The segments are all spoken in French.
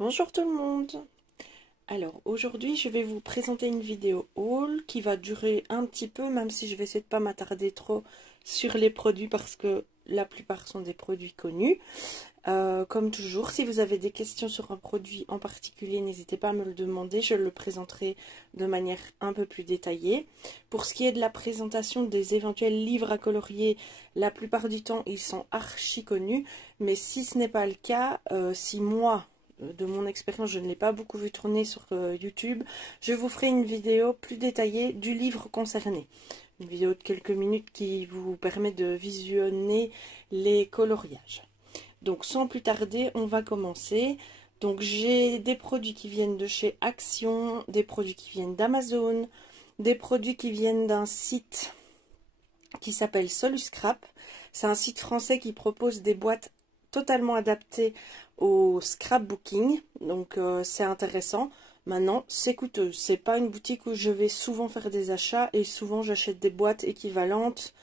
Bonjour tout le monde. Alors aujourd'hui je vais vous présenter une vidéo haul qui va durer un petit peu, même si je vais essayer de pas m'attarder trop sur les produits parce que la plupart sont des produits connus. Comme toujours, si vous avez des questions sur un produit en particulier, n'hésitez pas à me le demander, je le présenterai de manière un peu plus détaillée. Pour ce qui est de la présentation des éventuels livres à colorier, la plupart du temps ils sont archi connus, mais si ce n'est pas le cas, si moi, de mon expérience, je ne l'ai pas beaucoup vu tourner sur YouTube, je vous ferai une vidéo plus détaillée du livre concerné. Une vidéo de quelques minutes qui vous permet de visionner les coloriages. Donc sans plus tarder, on va commencer. Donc j'ai des produits qui viennent de chez Action, des produits qui viennent d'Amazon, des produits qui viennent d'un site qui s'appelle Soluscrap. C'est un site français qui propose des boîtes totalement adaptées au scrapbooking. Donc c'est intéressant. Maintenant, c'est coûteux. C'est pas une boutique où je vais souvent faire des achats et souvent j'achète des boîtes équivalentes.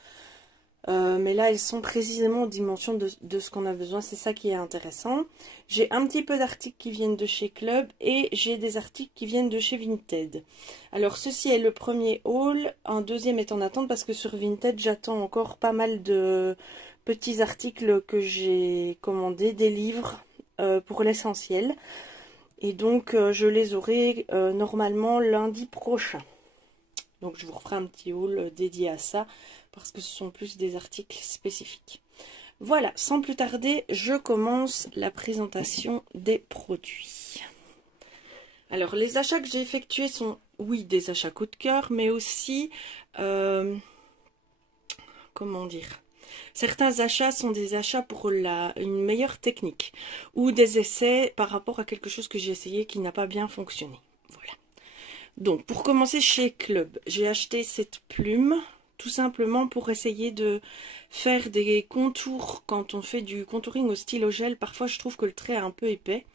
Mais là, elles sont précisément en dimension de ce qu'on a besoin. C'est ça qui est intéressant. J'ai un petit peu d'articles qui viennent de chez Club et j'ai des articles qui viennent de chez Vinted. Alors, ceci est le premier haul. Un deuxième est en attente parce que sur Vinted, j'attends encore pas mal de petits articles que j'ai commandés, des livres pour l'essentiel. Et donc, je les aurai normalement lundi prochain. Donc, je vous referai un petit haul dédié à ça parce que ce sont plus des articles spécifiques. Voilà, sans plus tarder, je commence la présentation des produits. Alors, les achats que j'ai effectués sont, oui, des achats coup de cœur, mais aussi, comment dire, certains achats sont des achats pour une meilleure technique ou des essais par rapport à quelque chose que j'ai essayé qui n'a pas bien fonctionné. Voilà. Donc, pour commencer chez Club, j'ai acheté cette plume tout simplement pour essayer de faire des contours. Quand on fait du contouring au stylo gel, parfois je trouve que le trait est un peu épais.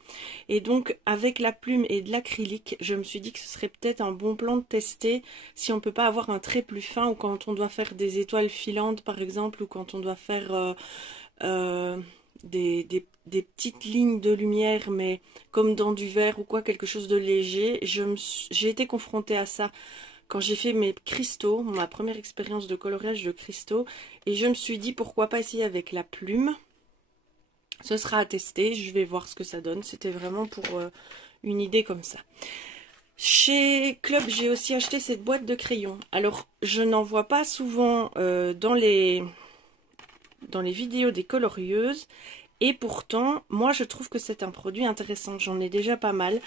Et donc, avec la plume et de l'acrylique, je me suis dit que ce serait peut-être un bon plan de tester si on ne peut pas avoir un trait plus fin ou quand on doit faire des étoiles filantes, par exemple, ou quand on doit faire des petites lignes de lumière, mais comme dans du verre ou quoi, quelque chose de léger. J'ai été confrontée à ça quand j'ai fait mes cristaux, ma première expérience de coloriage de cristaux, et je me suis dit pourquoi pas essayer avec la plume. Ce sera à tester, je vais voir ce que ça donne. C'était vraiment pour une idée comme ça. Chez Club, j'ai aussi acheté cette boîte de crayons. Alors, je n'en vois pas souvent dans les vidéos des colorieuses. Et pourtant, moi, je trouve que c'est un produit intéressant. J'en ai déjà pas mal.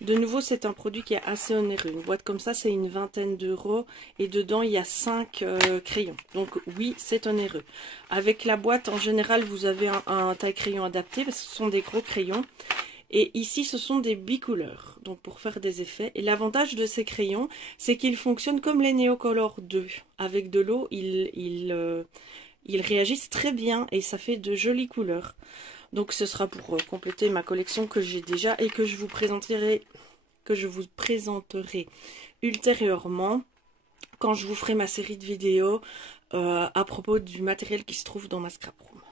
De nouveau, c'est un produit qui est assez onéreux. Une boîte comme ça, c'est une vingtaine d'euros. Et dedans, il y a 5 crayons. Donc oui, c'est onéreux. Avec la boîte, en général, vous avez un taille-crayon adapté parce que ce sont des gros crayons. Et ici, ce sont des bicouleurs, donc pour faire des effets. Et l'avantage de ces crayons, c'est qu'ils fonctionnent comme les Neocolor 2. Avec de l'eau, ils réagissent très bien et ça fait de jolies couleurs. Donc ce sera pour compléter ma collection que j'ai déjà et que je vous présenterai ultérieurement quand je vous ferai ma série de vidéos à propos du matériel qui se trouve dans ma scrap room.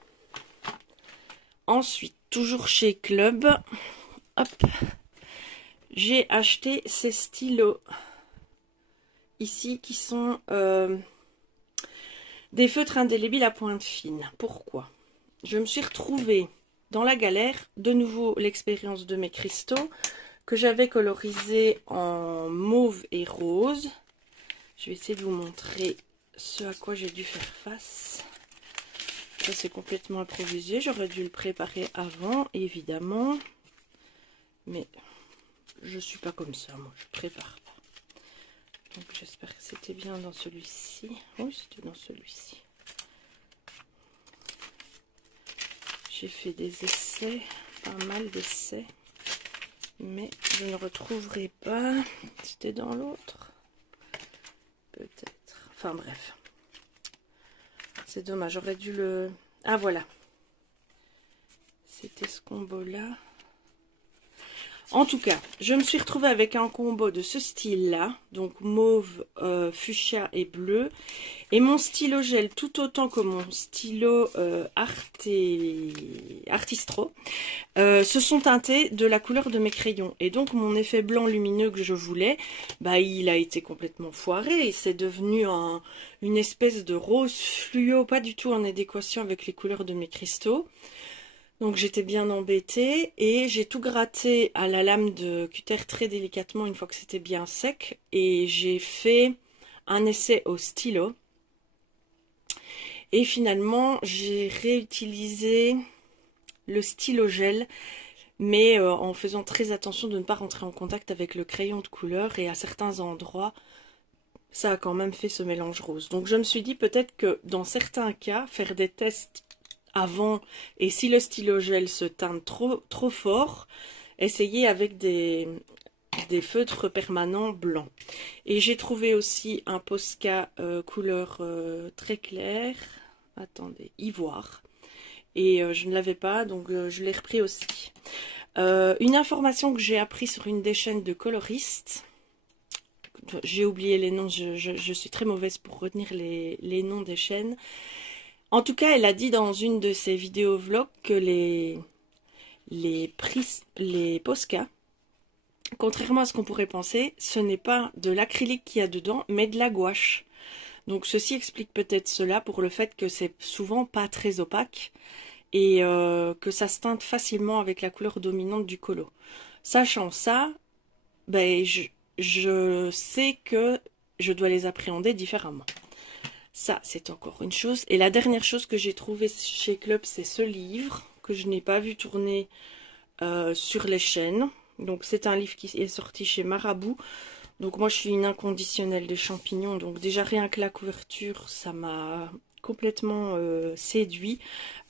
Ensuite, toujours chez Club, hop, j'ai acheté ces stylos ici qui sont des feutres indélébiles à pointe fine. Pourquoi? Je me suis retrouvée dans la galère, de nouveau l'expérience de mes cristaux que j'avais colorisés en mauve et rose. Je vais essayer de vous montrer ce à quoi j'ai dû faire face. Ça, c'est complètement improvisé, j'aurais dû le préparer avant, évidemment. Mais je suis pas comme ça, moi, je prépare pas. Donc j'espère que c'était bien dans celui-ci. Oui, c'était dans celui-ci. J'ai fait des essais, pas mal d'essais, mais je ne retrouverai pas. C'était dans l'autre, peut-être. Enfin bref, c'est dommage. J'aurais dû le. Ah voilà, c'était ce combo-là. En tout cas, je me suis retrouvée avec un combo de ce style-là, donc mauve, fuchsia et bleu. Et mon stylo gel, tout autant que mon stylo Artistro, se sont teintés de la couleur de mes crayons. Et donc mon effet blanc lumineux que je voulais, bah, il a été complètement foiré. Et c'est devenu une espèce de rose fluo, pas du tout en adéquation avec les couleurs de mes cristaux. Donc j'étais bien embêtée et j'ai tout gratté à la lame de cutter très délicatement une fois que c'était bien sec. Et j'ai fait un essai au stylo. Et finalement j'ai réutilisé le stylo gel, mais en faisant très attention de ne pas rentrer en contact avec le crayon de couleur. Et à certains endroits, ça a quand même fait ce mélange rose. Donc je me suis dit peut-être que dans certains cas, faire des tests avant, et si le stylo gel se teinte trop fort, essayez avec des feutres permanents blancs. Et j'ai trouvé aussi un Posca couleur très claire, attendez, ivoire, et je ne l'avais pas, donc je l'ai repris aussi. Une information que j'ai appris sur une des chaînes de coloristes, j'ai oublié les noms, je suis très mauvaise pour retenir les noms des chaînes. En tout cas, elle a dit dans une de ses vidéos vlog que les Posca, contrairement à ce qu'on pourrait penser, ce n'est pas de l'acrylique qu'il y a dedans, mais de la gouache. Donc ceci explique peut-être cela pour le fait que c'est souvent pas très opaque et que ça se teinte facilement avec la couleur dominante du colo. Sachant ça, ben, je sais que je dois les appréhender différemment. Ça, c'est encore une chose. Et la dernière chose que j'ai trouvée chez Club, c'est ce livre que je n'ai pas vu tourner sur les chaînes. Donc, c'est un livre qui est sorti chez Marabout. Donc, moi, je suis une inconditionnelle des champignons. Donc, déjà, rien que la couverture, ça m'a complètement séduit.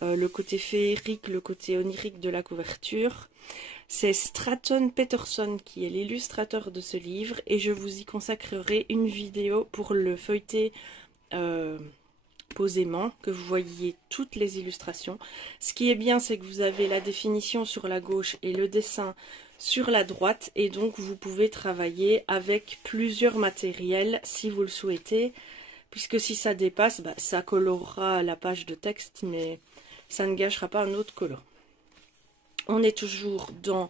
Le côté féerique, le côté onirique de la couverture. C'est Stratton Peterson qui est l'illustrateur de ce livre. Et je vous y consacrerai une vidéo pour le feuilleter posément, que vous voyez toutes les illustrations. Ce qui est bien, c'est que vous avez la définition sur la gauche et le dessin sur la droite, et donc vous pouvez travailler avec plusieurs matériels si vous le souhaitez, puisque si ça dépasse, bah, ça colorera la page de texte, mais ça ne gâchera pas un autre color. On est toujours dans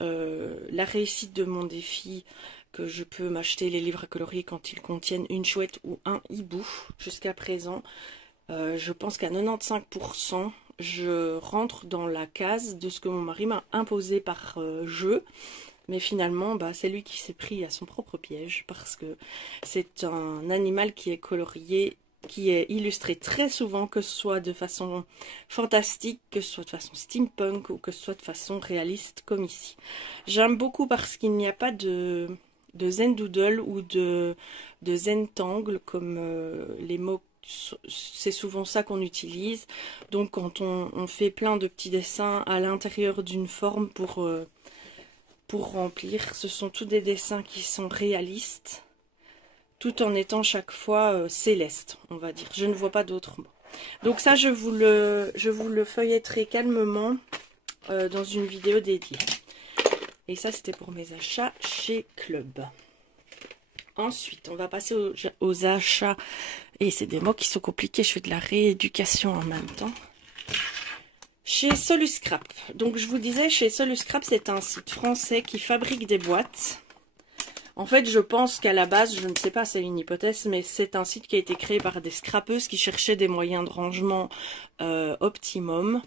la réussite de mon défi, que je peux m'acheter les livres à colorier quand ils contiennent une chouette ou un hibou. Jusqu'à présent, je pense qu'à 95%, je rentre dans la case de ce que mon mari m'a imposé par jeu. Mais finalement, bah, c'est lui qui s'est pris à son propre piège, parce que c'est un animal qui est colorié, qui est illustré très souvent, que ce soit de façon fantastique, que ce soit de façon steampunk ou que ce soit de façon réaliste comme ici. J'aime beaucoup parce qu'il n'y a pas de zen doodle ou de zentangle comme les mots, c'est souvent ça qu'on utilise. Donc quand on fait plein de petits dessins à l'intérieur d'une forme pour remplir, ce sont tous des dessins qui sont réalistes, tout en étant chaque fois céleste, on va dire. Je ne vois pas d'autres mots. Donc ça, je vous le feuilletterai calmement dans une vidéo dédiée. Et ça, c'était pour mes achats chez Club. Ensuite, on va passer aux achats. Et c'est des mots qui sont compliqués. Je fais de la rééducation en même temps. Chez Soluscrap. Donc, je vous disais, chez Soluscrap, c'est un site français qui fabrique des boîtes. En fait, je pense qu'à la base, je ne sais pas, c'est une hypothèse, mais c'est un site qui a été créé par des scrapeuses qui cherchaient des moyens de rangement optimum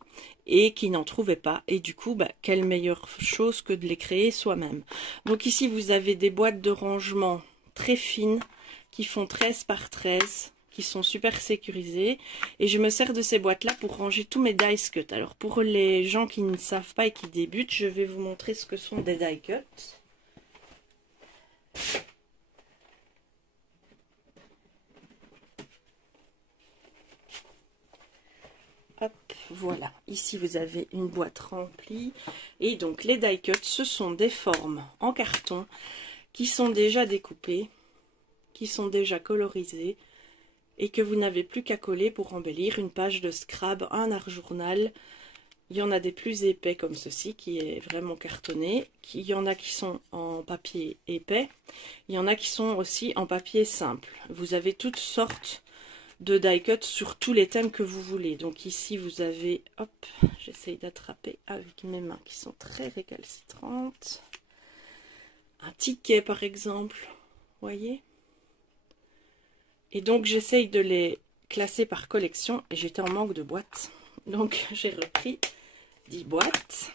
et qui n'en trouvaient pas. Et du coup, bah, quelle meilleure chose que de les créer soi-même. Donc ici, vous avez des boîtes de rangement très fines qui font 13 par 13, qui sont super sécurisées. Et je me sers de ces boîtes-là pour ranger tous mes dice cuts. Alors, pour les gens qui ne savent pas et qui débutent, je vais vous montrer ce que sont des die cuts. Hop, voilà. Ici, vous avez une boîte remplie. Et donc, les die cuts, ce sont des formes en carton qui sont déjà découpées, qui sont déjà colorisées et que vous n'avez plus qu'à coller pour embellir une page de Scrabble, un art journal Il y en a des plus épais comme ceci, qui est vraiment cartonné. Il y en a qui sont en papier épais. Il y en a qui sont aussi en papier simple. Vous avez toutes sortes de die cut sur tous les thèmes que vous voulez. Donc ici, vous avez... Hop, j'essaye d'attraper avec mes mains qui sont très récalcitrantes. Un ticket, par exemple. Voyez? Et donc, j'essaye de les classer par collection. Et j'étais en manque de boîtes. Donc, j'ai repris 10 boîtes.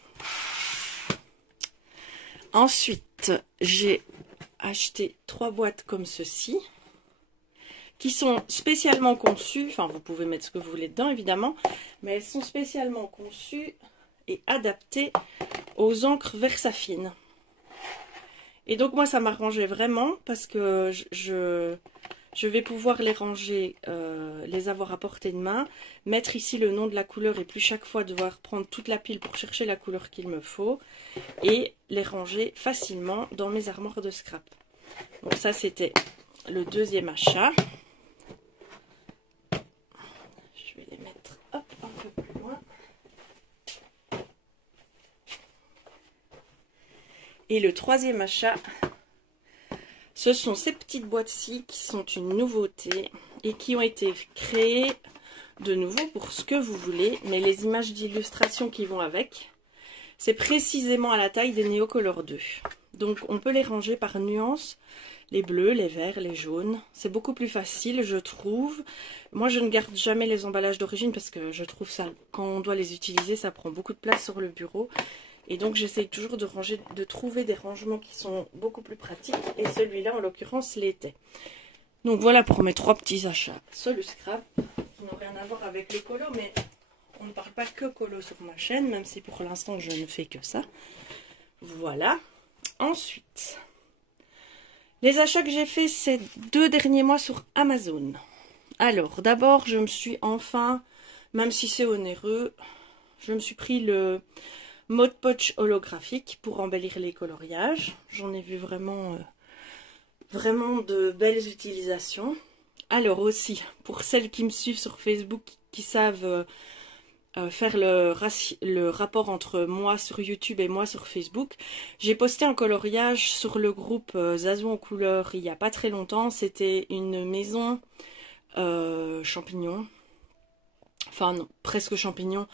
Ensuite, j'ai acheté 3 boîtes comme ceci, qui sont spécialement conçues, enfin vous pouvez mettre ce que vous voulez dedans évidemment, mais elles sont spécialement conçues et adaptées aux encres Versafine. Et donc moi ça m'arrangeait vraiment parce que je vais pouvoir les ranger, les avoir à portée de main, mettre ici le nom de la couleur et plus chaque fois devoir prendre toute la pile pour chercher la couleur qu'il me faut et les ranger facilement dans mes armoires de scrap. Donc ça c'était le deuxième achat. Je vais les mettre hop, un peu plus loin. Et le troisième achat, ce sont ces petites boîtes-ci qui sont une nouveauté et qui ont été créées de nouveau pour ce que vous voulez, mais les images d'illustration qui vont avec, c'est précisément à la taille des Neocolor 2. Donc on peut les ranger par nuances, les bleus, les verts, les jaunes. C'est beaucoup plus facile, je trouve. Moi, je ne garde jamais les emballages d'origine parce que je trouve ça, quand on doit les utiliser, ça prend beaucoup de place sur le bureau. Et donc, j'essaye toujours de ranger, de trouver des rangements qui sont beaucoup plus pratiques. Et celui-là, en l'occurrence, l'était. Donc, voilà pour mes 3 petits achats sur le scrap, qui n'ont rien à voir avec le colo, mais on ne parle pas que colo sur ma chaîne, même si pour l'instant, je ne fais que ça. Voilà. Ensuite... les achats que j'ai fait ces 2 derniers mois sur Amazon. Alors, d'abord, je me suis enfin, même si c'est onéreux, je me suis pris le Mod Podge holographique pour embellir les coloriages. J'en ai vu vraiment, vraiment de belles utilisations. Alors aussi, pour celles qui me suivent sur Facebook, qui savent... faire le rapport entre moi sur YouTube et moi sur Facebook. J'ai posté un coloriage sur le groupe Zazou en couleur il n'y a pas très longtemps. C'était une maison champignon, enfin non, presque champignon,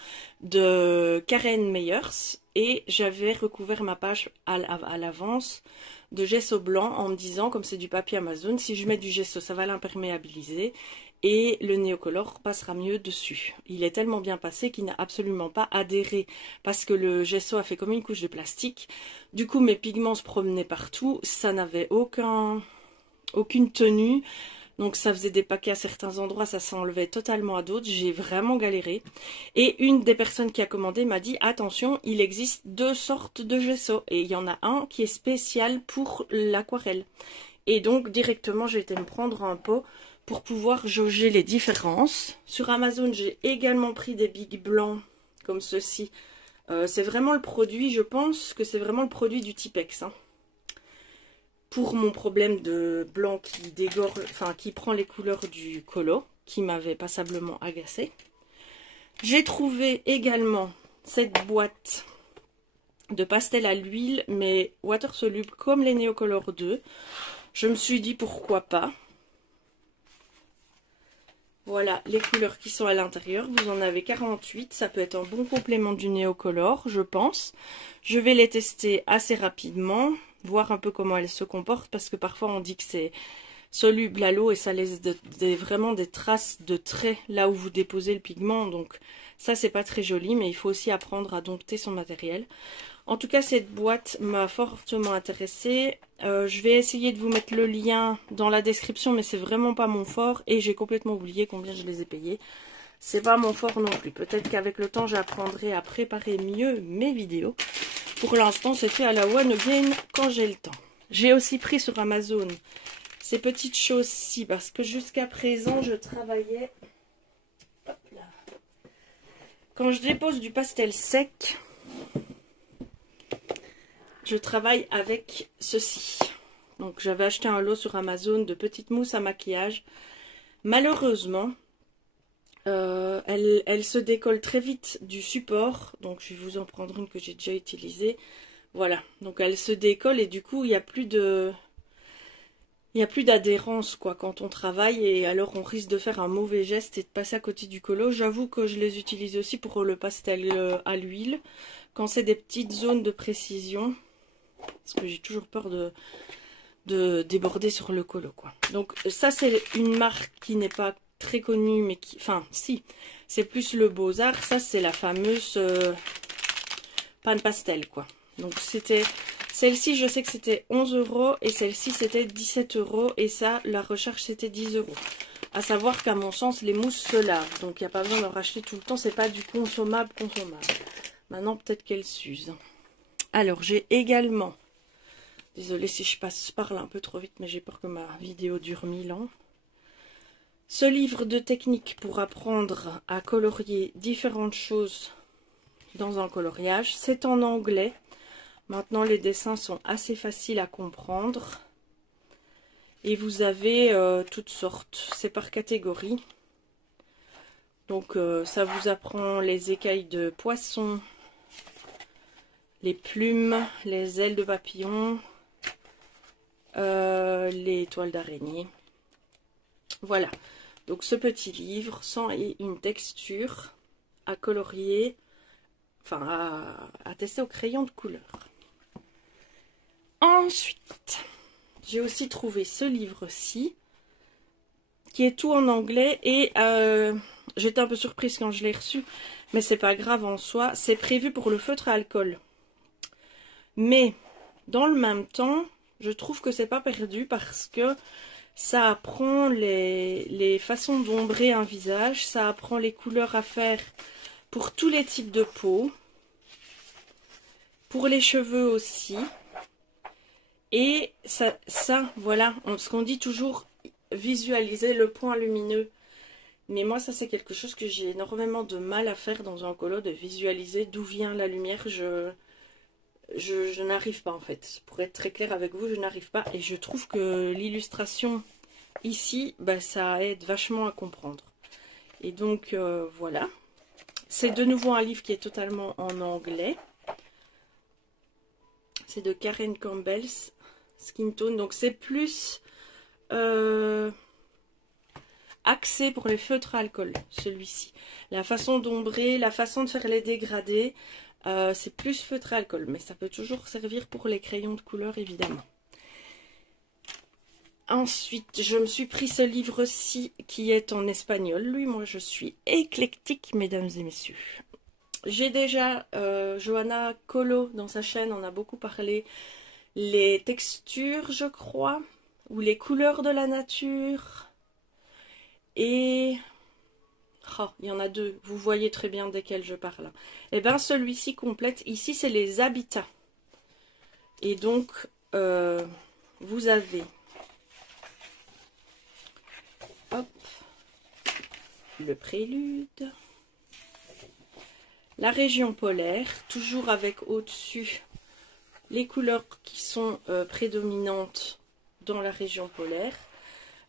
de Karen Meyers. Et j'avais recouvert ma page à l'avance de gesso blanc en me disant, comme c'est du papier Amazon, si je mets du gesso, ça va l'imperméabiliser. Et le Neocolor passera mieux dessus. Il est tellement bien passé qu'il n'a absolument pas adhéré parce que le gesso a fait comme une couche de plastique. Du coup, mes pigments se promenaient partout. Ça n'avait aucune tenue. Donc, ça faisait des paquets à certains endroits. Ça s'enlevait totalement à d'autres. J'ai vraiment galéré. Et une des personnes qui a commandé m'a dit, attention, il existe 2 sortes de gesso. Et il y en a un qui est spécial pour l'aquarelle. Et donc, directement, j'ai été me prendre un pot pour pouvoir jauger les différences. Sur Amazon, j'ai également pris des bics blancs comme ceci. C'est vraiment le produit, je pense que c'est vraiment le produit du Tipex. Hein. Pour mon problème de blanc qui dégorge, enfin qui prend les couleurs du colo, qui m'avait passablement agacé. J'ai trouvé également cette boîte de pastel à l'huile, mais water soluble comme les Neocolor 2. Je me suis dit pourquoi pas. Voilà les couleurs qui sont à l'intérieur. Vous en avez 48. Ça peut être un bon complément du Neocolor, je pense. Je vais les tester assez rapidement. Voir un peu comment elles se comportent. Parce que parfois on dit que c'est soluble à l'eau. Et ça laisse vraiment des traces de traits là où vous déposez le pigment. Donc ça c'est pas très joli. Mais il faut aussi apprendre à dompter son matériel. En tout cas, cette boîte m'a fortement intéressée. Je vais essayer de vous mettre le lien dans la description, mais c'est vraiment pas mon fort. Et j'ai complètement oublié combien je les ai payés. C'est pas mon fort non plus. Peut-être qu'avec le temps, j'apprendrai à préparer mieux mes vidéos. Pour l'instant, c'est fait à la one again quand j'ai le temps. J'ai aussi pris sur Amazon ces petites choses-ci, parce que jusqu'à présent, je travaillais... Hop là. Quand je dépose du pastel sec... je travaille avec ceci. Donc j'avais acheté un lot sur Amazon de petites mousses à maquillage. Malheureusement, Elle se décolle très vite du support, donc je vais vous en prendre une que j'ai déjà utilisée. Voilà, donc elle se décolle et du coup il n'y a plus d'adhérence quoi quand on travaille, et alors on risque de faire un mauvais geste et de passer à côté du colo. J'avoue que je les utilise aussi pour le pastel à l'huile, quand c'est des petites zones de précision, parce que j'ai toujours peur de déborder sur le colo quoi. Donc ça c'est une marque qui n'est pas très connue, mais qui, enfin si, c'est plus le Beaux-Arts. Ça c'est la fameuse Pan Pastel quoi. Donc c'était celle-ci, je sais que c'était 11 € et celle-ci c'était 17 € et ça la recharge c'était 10 €. À savoir qu'à mon sens les mousses se lavent, donc il n'y a pas besoin d'en racheter tout le temps, c'est pas du consommable. Maintenant peut-être qu'elle s'use. Alors j'ai également, désolée si je parle un peu trop vite, mais j'ai peur que ma vidéo dure 1000 ans. Ce livre de technique pour apprendre à colorier différentes choses dans un coloriage, c'est en anglais. Maintenant, les dessins sont assez faciles à comprendre. Et vous avez toutes sortes, c'est par catégorie. Donc, ça vous apprend les écailles de poisson, les plumes, les ailes de papillon, les toiles d'araignée. Voilà. Donc ce petit livre sans une texture à colorier, enfin à tester au crayon de couleur. Ensuite, j'ai aussi trouvé ce livre-ci, qui est tout en anglais, et j'étais un peu surprise quand je l'ai reçu, mais c'est pas grave en soi, c'est prévu pour le feutre à alcool. Mais, dans le même temps, je trouve que c'est pas perdu parce que ça apprend les façons d'ombrer un visage, ça apprend les couleurs à faire pour tous les types de peau, pour les cheveux aussi. Et ça voilà, ce qu'on dit toujours, visualiser le point lumineux. Mais moi, ça c'est quelque chose que j'ai énormément de mal à faire dans un colo, de visualiser d'où vient la lumière. Je n'arrive pas en fait. Pour être très clair avec vous, je n'arrive pas. Et je trouve que l'illustration ici, bah, ça aide vachement à comprendre. Et donc voilà. C'est de nouveau un livre qui est totalement en anglais. C'est de Karen Campbell, Skin Tone. Donc c'est plus axé pour les feutres à alcool, celui-ci. La façon d'ombrer, la façon de faire les dégradés, c'est plus feutre à alcool. Mais ça peut toujours servir pour les crayons de couleur, évidemment. Ensuite, je me suis pris ce livre-ci qui est en espagnol. Lui, moi, je suis éclectique, mesdames et messieurs. J'ai déjà Johanna Colo dans sa chaîne, on a beaucoup parlé. Les textures, je crois, ou les couleurs de la nature. Et... oh, il y en a deux, vous voyez très bien desquels je parle. Et bien, celui-ci complète. Ici, c'est les habitats. Et donc, vous avez... hop, le prélude, la région polaire, toujours avec au-dessus les couleurs qui sont prédominantes dans la région polaire.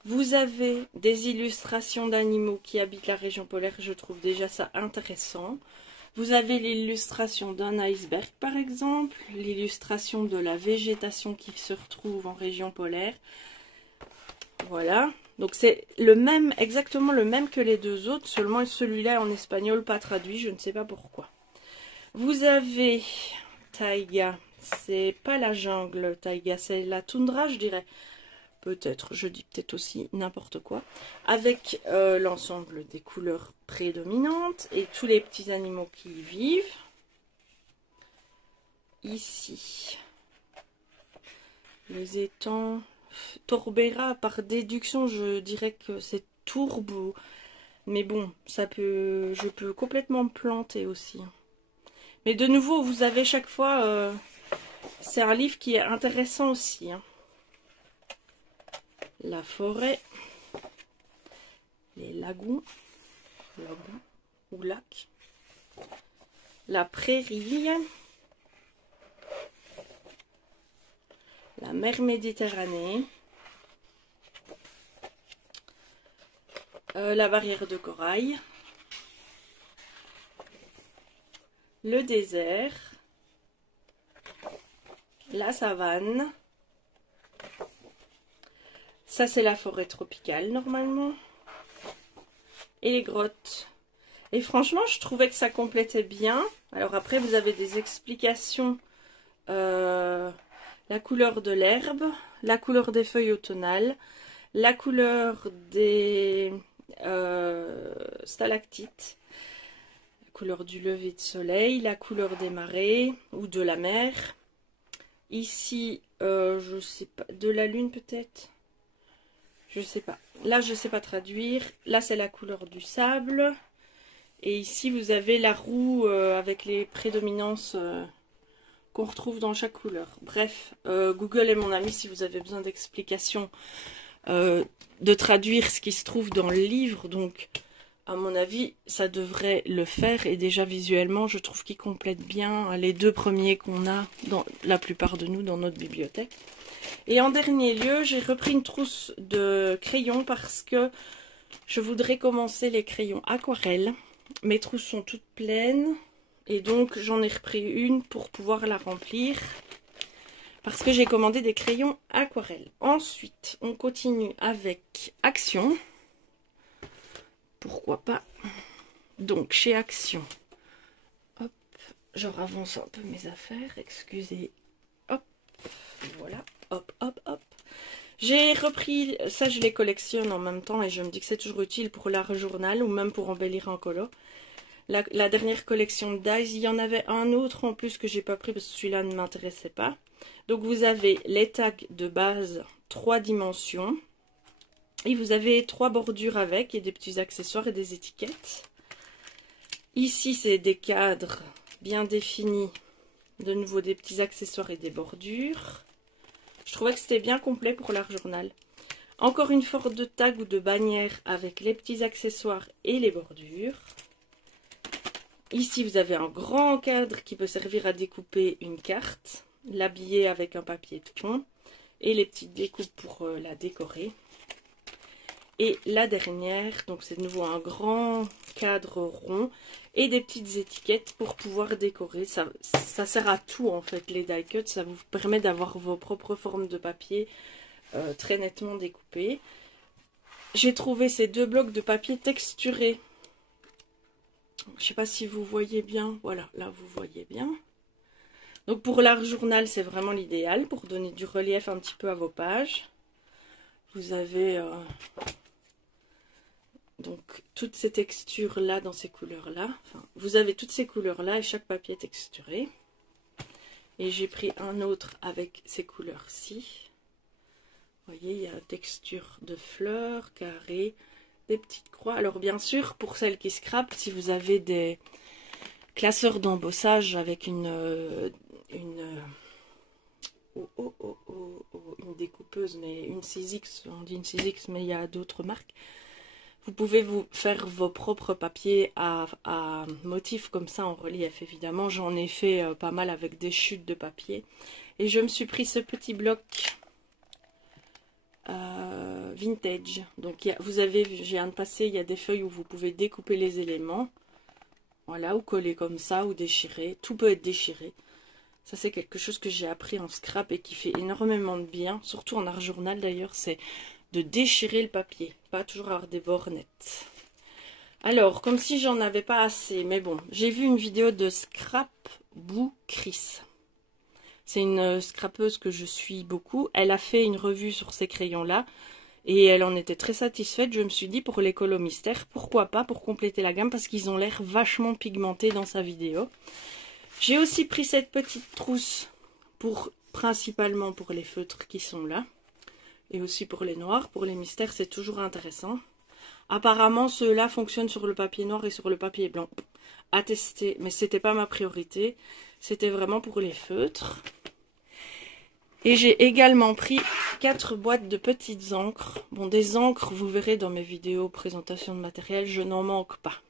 Vous avez des illustrations d'animaux qui habitent la région polaire, je trouve déjà ça intéressant. Vous avez l'illustration d'un iceberg par exemple, l'illustration de la végétation qui se retrouve en région polaire. Voilà. Donc c'est le même, exactement le même que les deux autres, seulement celui-là en espagnol, pas traduit, je ne sais pas pourquoi. Vous avez taïga, c'est pas la jungle taïga, c'est la toundra je dirais. Peut-être, je dis peut-être aussi n'importe quoi. Avec l'ensemble des couleurs prédominantes et tous les petits animaux qui y vivent. Ici, les étangs... Torbera, par déduction, je dirais que c'est tourbe, mais bon, ça peut, je peux complètement me planter aussi. Mais de nouveau, vous avez chaque fois, c'est un livre qui est intéressant aussi. Hein. La forêt, les lagons ou lacs, la prairie, la mer Méditerranée, la barrière de corail, le désert, la savane. Ça, c'est la forêt tropicale, normalement. Et les grottes. Et franchement, je trouvais que ça complétait bien. Alors après, vous avez des explications. La couleur de l'herbe, la couleur des feuilles automnales, la couleur des stalactites, la couleur du lever de soleil, la couleur des marées ou de la mer. Ici, je sais pas, de la lune peut-être. Je sais pas. Là, je sais pas traduire. Là, c'est la couleur du sable. Et ici, vous avez la roue avec les prédominances qu'on retrouve dans chaque couleur. Bref, Google est mon ami si vous avez besoin d'explications, de traduire ce qui se trouve dans le livre. Donc, à mon avis, ça devrait le faire. Et déjà, visuellement, je trouve qu'il complète bien les deux premiers qu'on a, dans la plupart de nous, dans notre bibliothèque. Et en dernier lieu, j'ai repris une trousse de crayons parce que je voudrais commencer les crayons aquarelles. Mes trousses sont toutes pleines et donc j'en ai repris une pour pouvoir la remplir parce que j'ai commandé des crayons aquarelles. Ensuite, on continue avec Action. Pourquoi pas? Donc, chez Action, hop, je avance un peu mes affaires, excusez. Hop, voilà. Hop, hop, hop. J'ai repris, ça je les collectionne en même temps et je me dis que c'est toujours utile pour l'art journal ou même pour embellir en colo. La dernière collection de Dies, il y en avait un autre en plus que j'ai pas pris parce que celui-là ne m'intéressait pas. Donc vous avez les tags de base 3 dimensions. Et vous avez 3 bordures avec et des petits accessoires et des étiquettes. Ici c'est des cadres bien définis. De nouveau des petits accessoires et des bordures. Je trouvais que c'était bien complet pour l'art journal. Encore une forme de tag ou de bannière avec les petits accessoires et les bordures. Ici, vous avez un grand cadre qui peut servir à découper une carte, l'habiller avec un papier de fond et les petites découpes pour la décorer. Et la dernière, donc c'est de nouveau un grand cadre rond et des petites étiquettes pour pouvoir décorer. Ça sert à tout en fait, les die cuts. Ça vous permet d'avoir vos propres formes de papier très nettement découpées. J'ai trouvé ces 2 blocs de papier texturés. Je ne sais pas si vous voyez bien. Voilà, là vous voyez bien. Donc pour l'art journal, c'est vraiment l'idéal pour donner du relief un petit peu à vos pages. Vous avez... donc, toutes ces textures-là, dans ces couleurs-là. Enfin, vous avez toutes ces couleurs-là et chaque papier est texturé. Et j'ai pris un autre avec ces couleurs-ci. Vous voyez, il y a la texture de fleurs, carré, des petites croix. Alors, bien sûr, pour celles qui scrapent, si vous avez des classeurs d'embossage avec une découpeuse, mais une 6X, on dit une 6X, mais il y a d'autres marques. Vous pouvez vous faire vos propres papiers à motifs comme ça en relief, évidemment. J'en ai fait pas mal avec des chutes de papier. Et je me suis pris ce petit bloc vintage. Donc vous avez, je viens de passer, il y a des feuilles où vous pouvez découper les éléments. Voilà, ou coller comme ça, ou déchirer. Tout peut être déchiré. Ça, c'est quelque chose que j'ai appris en scrap et qui fait énormément de bien. Surtout en art journal d'ailleurs, c'est de déchirer le papier, pas toujours avoir des bornettes. Alors, comme si j'en avais pas assez, mais bon, j'ai vu une vidéo de Scrap Boo Chris. C'est une scrapeuse que je suis beaucoup. Elle a fait une revue sur ces crayons-là et elle en était très satisfaite. Je me suis dit, pour les colos mystères, pourquoi pas, pour compléter la gamme, parce qu'ils ont l'air vachement pigmentés dans sa vidéo. J'ai aussi pris cette petite trousse principalement pour les feutres qui sont là. Et aussi pour les noirs. Pour les mystères, c'est toujours intéressant. Apparemment, ceux-là fonctionnent sur le papier noir et sur le papier blanc. À tester, mais c'était pas ma priorité. C'était vraiment pour les feutres. Et j'ai également pris 4 boîtes de petites encres. Bon, des encres, vous verrez dans mes vidéos présentation de matériel, je n'en manque pas.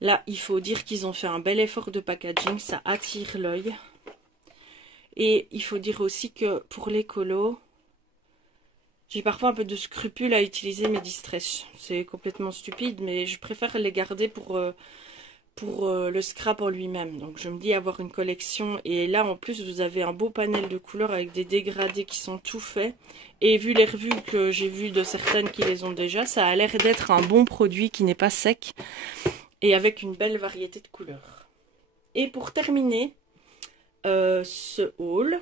Là, il faut dire qu'ils ont fait un bel effort de packaging. Ça attire l'œil. Et il faut dire aussi que pour les colos, j'ai parfois un peu de scrupule à utiliser mes distress. C'est complètement stupide, mais je préfère les garder pour pour le scrap en lui-même. Donc je me dis avoir une collection. Et là en plus vous avez un beau panel de couleurs avec des dégradés qui sont tout faits. Et vu les revues que j'ai vues de certaines qui les ont déjà, ça a l'air d'être un bon produit qui n'est pas sec. Et avec une belle variété de couleurs. Et pour terminer ce haul,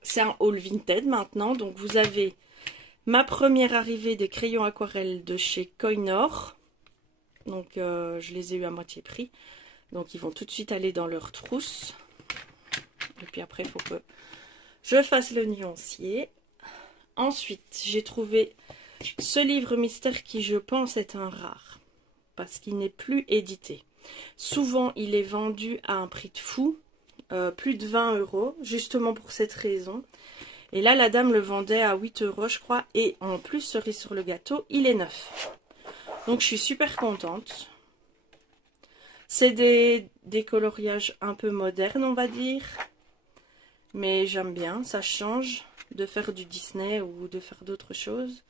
c'est un haul Vinted maintenant. Donc vous avez ma première arrivée des crayons aquarelles de chez Koinor. Donc je les ai eu à moitié prix. Donc ils vont tout de suite aller dans leur trousse. Et puis après il faut que je fasse le nuancier. Ensuite j'ai trouvé ce livre mystère qui je pense est un rare. Parce qu'il n'est plus édité. Souvent il est vendu à un prix de fou. Plus de 20 €. Justement pour cette raison. Et là la dame le vendait à 8 € je crois. Et en plus cerise sur le gâteau il est neuf. Donc je suis super contente. C'est des coloriages un peu modernes on va dire. Mais j'aime bien, ça change de faire du Disney ou de faire d'autres choses.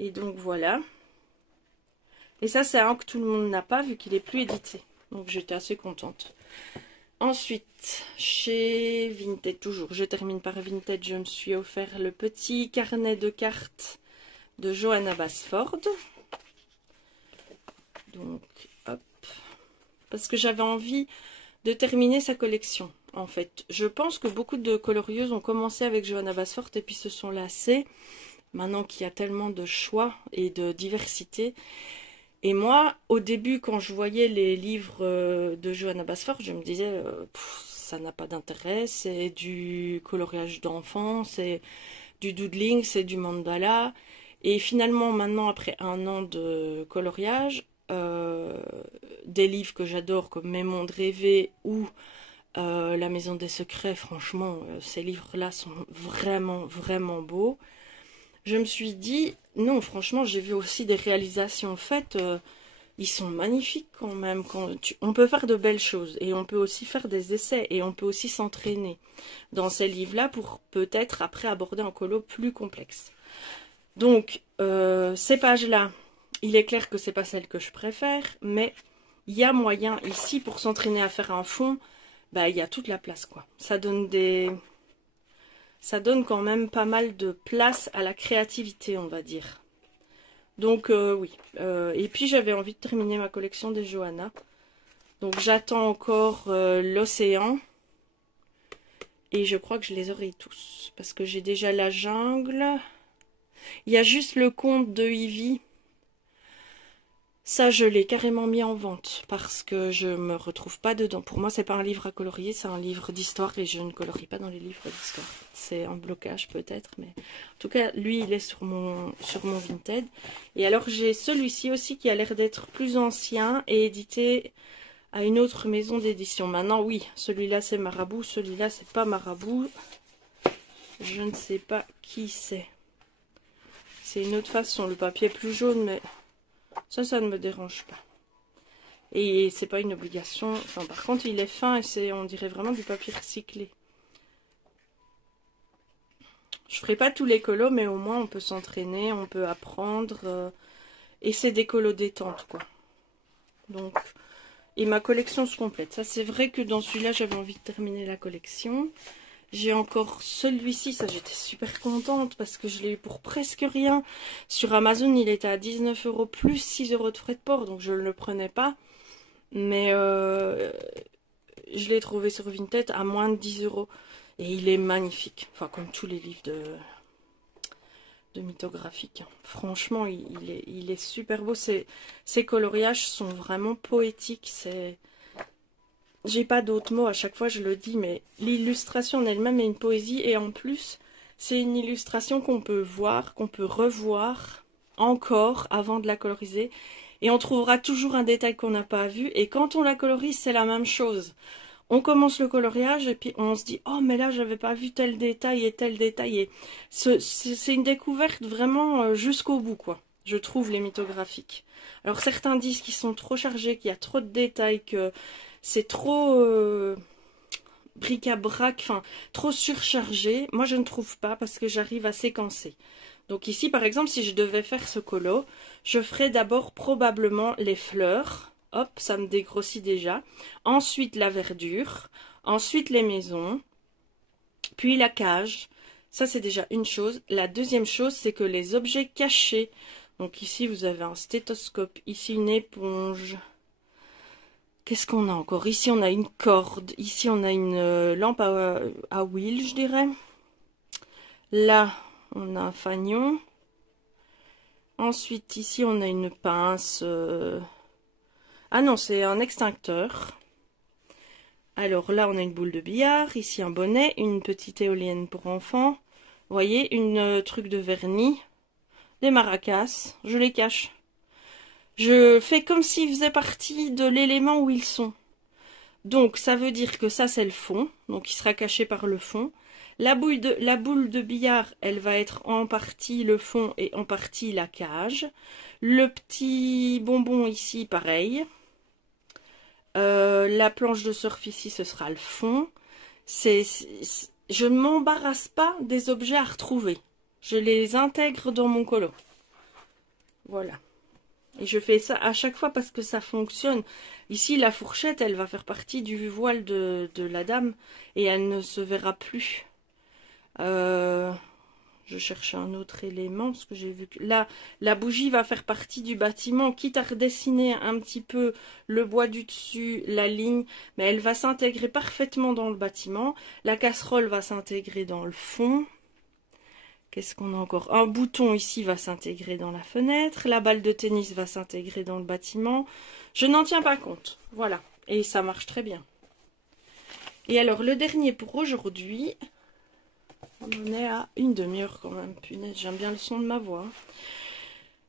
Et donc voilà. Et ça c'est un que tout le monde n'a pas vu qu'il est plus édité. Donc j'étais assez contente. Ensuite, chez Vinted toujours, je termine par Vinted, je me suis offert le petit carnet de cartes de Johanna Basford. Donc, hop. Parce que j'avais envie de terminer sa collection, en fait. Je pense que beaucoup de colorieuses ont commencé avec Johanna Basford et puis se sont lassées. Maintenant qu'il y a tellement de choix et de diversité. Et moi, au début, quand je voyais les livres de Johanna Basford, je me disais, ça n'a pas d'intérêt. C'est du coloriage d'enfants, c'est du doodling, c'est du mandala. Et finalement, maintenant, après un an de coloriage, des livres que j'adore comme Mes mondes rêvés ou La maison des secrets, franchement ces livres là sont vraiment vraiment beaux. Je me suis dit non, franchement j'ai vu aussi des réalisations faites, ils sont magnifiques quand même. On peut faire de belles choses et on peut aussi faire des essais et on peut aussi s'entraîner dans ces livres là pour peut-être après aborder un colo plus complexe. Donc ces pages là, il est clair que c'est pas celle que je préfère, mais il y a moyen ici pour s'entraîner à faire un fond, bah il y a toute la place quoi. Ça donne quand même pas mal de place à la créativité on va dire. Donc oui. Et puis j'avais envie de terminer ma collection des Johanna. Donc j'attends encore l'océan. Et je crois que je les aurai tous. Parce que j'ai déjà la jungle. Il y a juste le conte de Ivy. Ça, je l'ai carrément mis en vente parce que je me retrouve pas dedans. Pour moi, c'est pas un livre à colorier, c'est un livre d'histoire et je ne colorie pas dans les livres d'histoire. C'est un blocage peut-être, mais en tout cas, lui, il est sur mon Vinted. Et alors, j'ai celui-ci aussi qui a l'air d'être plus ancien et édité à une autre maison d'édition. Maintenant, oui, celui-là, c'est Marabout, celui-là, c'est pas Marabout. Je ne sais pas qui c'est. C'est une autre façon, le papier est plus jaune, mais... Ça ne me dérange pas. Et c'est pas une obligation. Enfin, par contre, il est fin et on dirait vraiment du papier recyclé. Je ferai pas tous les colos, mais au moins on peut s'entraîner, on peut apprendre. Et c'est des colos détente, quoi. Donc, et ma collection se complète. Ça, c'est vrai que dans celui-là, j'avais envie de terminer la collection. J'ai encore celui-ci, ça j'étais super contente parce que je l'ai eu pour presque rien. Sur Amazon, il était à 19 € plus 6 € de frais de port, donc je ne le prenais pas. Mais je l'ai trouvé sur Vinted à moins de 10 €. Et il est magnifique, enfin comme tous les livres de mythographique. Franchement, il est super beau. Ces coloriages sont vraiment poétiques, c'est... J'ai pas d'autres mots, à chaque fois je le dis, mais l'illustration en elle-même est une poésie et en plus, c'est une illustration qu'on peut voir, qu'on peut revoir encore avant de la coloriser. Et on trouvera toujours un détail qu'on n'a pas vu et quand on la colorise, c'est la même chose. On commence le coloriage et puis on se dit « Oh, mais là, j'avais pas vu tel détail et tel détail. » Et c'est une découverte vraiment jusqu'au bout, quoi. Je trouve les mythographiques. Alors certains disent qu'ils sont trop chargés, qu'il y a trop de détails, que... c'est trop bric-à-brac, enfin trop surchargé. Moi je ne trouve pas parce que j'arrive à séquencer. Donc ici par exemple si je devais faire ce colo, je ferais d'abord probablement les fleurs hop, ça me dégrossit déjà. Ensuite, la verdure. Ensuite, les maisons. Puis la cage. Ça, c'est déjà une chose. La deuxième chose, c'est que les objets cachés. Donc ici, vous avez un stéthoscope. Ici, une éponge. Qu'est-ce qu'on a encore? Ici, on a une corde. Ici, on a une lampe à huile, je dirais. Là, on a un fanion. Ensuite, ici, on a une pince. Ah non, c'est un extincteur. Alors là, on a une boule de billard. Ici, un bonnet. Une petite éolienne pour enfants. Vous voyez, une truc de vernis. Des maracas. Je les cache. Je fais comme s'ils faisaient partie de l'élément où ils sont. Donc, ça veut dire que ça, c'est le fond. Donc, il sera caché par le fond. La boule de billard, elle va être en partie le fond et en partie la cage. Le petit bonbon ici, pareil. La planche de surf ici, ce sera le fond. Je ne m'embarrasse pas des objets à retrouver. Je les intègre dans mon colo. Voilà. Et je fais ça à chaque fois parce que ça fonctionne. Ici, la fourchette, elle va faire partie du voile de la dame. Et elle ne se verra plus. Je cherche un autre élément. Parce que j'ai vu que là, la bougie va faire partie du bâtiment. Quitte à redessiner un petit peu le bois du dessus, la ligne. Mais elle va s'intégrer parfaitement dans le bâtiment. La casserole va s'intégrer dans le fond. Qu'est-ce qu'on a encore? Un bouton ici va s'intégrer dans la fenêtre. La balle de tennis va s'intégrer dans le bâtiment. Je n'en tiens pas compte. Voilà. Et ça marche très bien. Et alors, le dernier pour aujourd'hui. On en est à une demi-heure quand même. Punaise, j'aime bien le son de ma voix.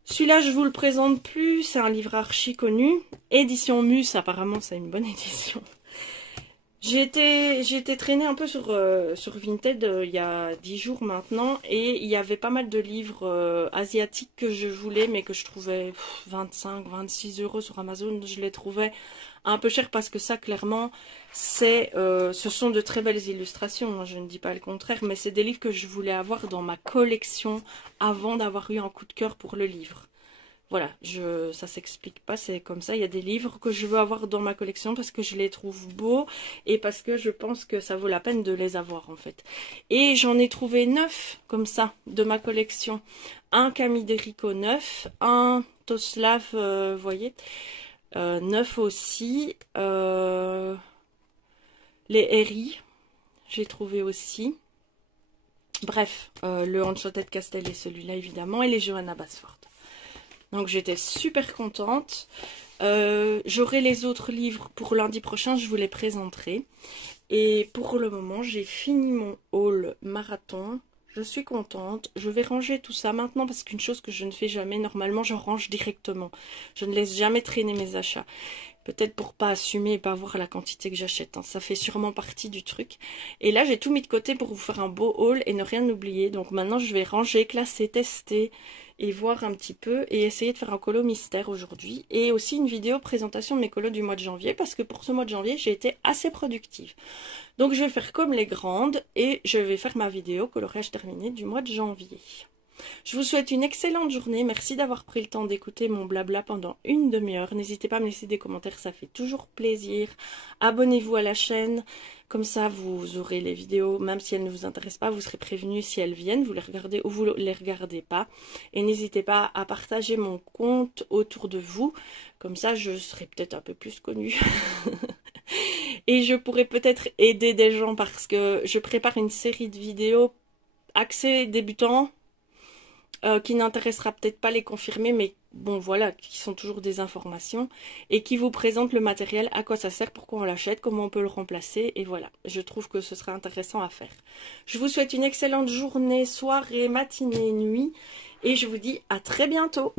Celui-là, je vous le présente plus. C'est un livre archi connu. Édition Mus. Apparemment, c'est une bonne édition. J'ai été traînée un peu sur Vinted il y a 10 jours maintenant et il y avait pas mal de livres asiatiques que je voulais mais que je trouvais 25-26 € sur Amazon. Je les trouvais un peu chers parce que ça clairement ce sont de très belles illustrations, hein, je ne dis pas le contraire, mais c'est des livres que je voulais avoir dans ma collection avant d'avoir eu un coup de cœur pour le livre. Voilà, ça s'explique pas, c'est comme ça. Il y a des livres que je veux avoir dans ma collection parce que je les trouve beaux et parce que je pense que ça vaut la peine de les avoir en fait. Et j'en ai trouvé 9 comme ça de ma collection. Un Camille Derico 9, un Toslav, vous voyez, 9 aussi. Les Herry, j'ai trouvé aussi. Bref, le Enchanted Castle est celui-là évidemment et les Johanna Basford. Donc j'étais super contente. J'aurai les autres livres pour lundi prochain, je vous les présenterai. Et pour le moment, j'ai fini mon haul marathon. Je suis contente. Je vais ranger tout ça maintenant parce qu'une chose que je ne fais jamais, normalement, je range directement. Je ne laisse jamais traîner mes achats. Peut-être pour pas assumer et pas voir la quantité que j'achète. Hein. Ça fait sûrement partie du truc. Et là, j'ai tout mis de côté pour vous faire un beau haul et ne rien oublier. Donc maintenant, je vais ranger, classer, tester et voir un petit peu et essayer de faire un colo mystère aujourd'hui. Et aussi une vidéo présentation de mes colos du mois de janvier parce que pour ce mois de janvier, j'ai été assez productive. Donc je vais faire comme les grandes et je vais faire ma vidéo coloriage terminé du mois de janvier. Je vous souhaite une excellente journée. Merci d'avoir pris le temps d'écouter mon blabla pendant une demi-heure. N'hésitez pas à me laisser des commentaires, ça fait toujours plaisir. Abonnez-vous à la chaîne, comme ça vous aurez les vidéos, même si elles ne vous intéressent pas, vous serez prévenus si elles viennent, vous les regardez ou vous les regardez pas. Et n'hésitez pas à partager mon compte autour de vous, comme ça je serai peut-être un peu plus connue. Et je pourrais peut-être aider des gens parce que je prépare une série de vidéos axées débutants, qui n'intéressera peut-être pas les confirmés, mais bon voilà, qui sont toujours des informations, et qui vous présentent le matériel, à quoi ça sert, pourquoi on l'achète, comment on peut le remplacer, et voilà, je trouve que ce serait intéressant à faire. Je vous souhaite une excellente journée, soirée, matinée, nuit, et je vous dis à très bientôt.